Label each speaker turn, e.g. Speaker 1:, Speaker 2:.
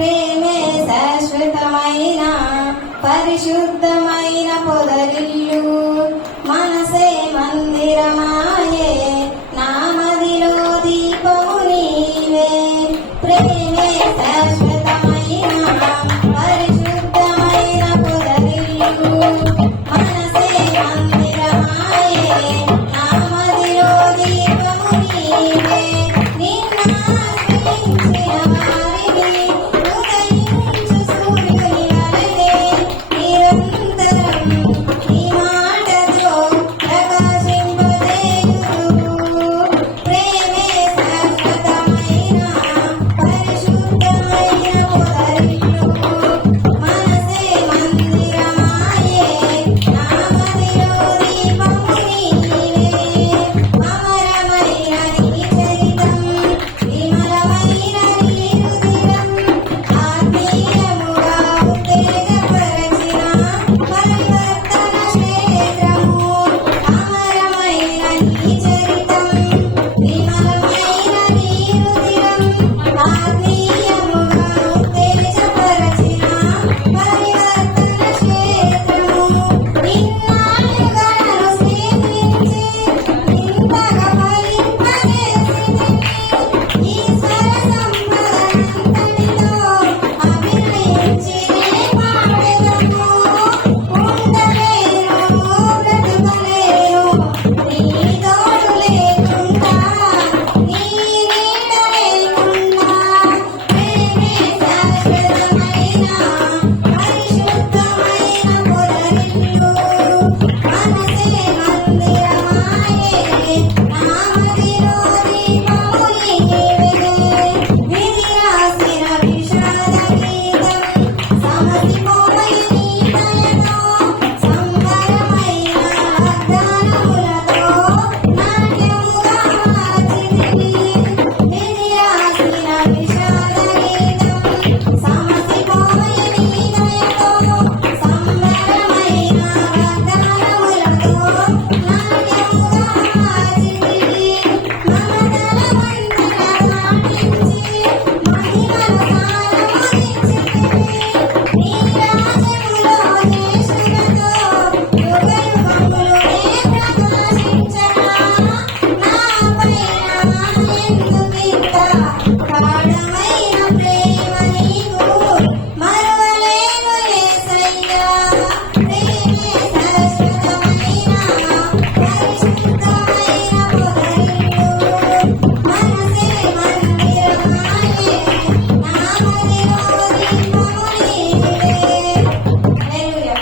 Speaker 1: ప్రేమే శాశ్వతమైన పరిశుద్ధమైన పొదరిల్లు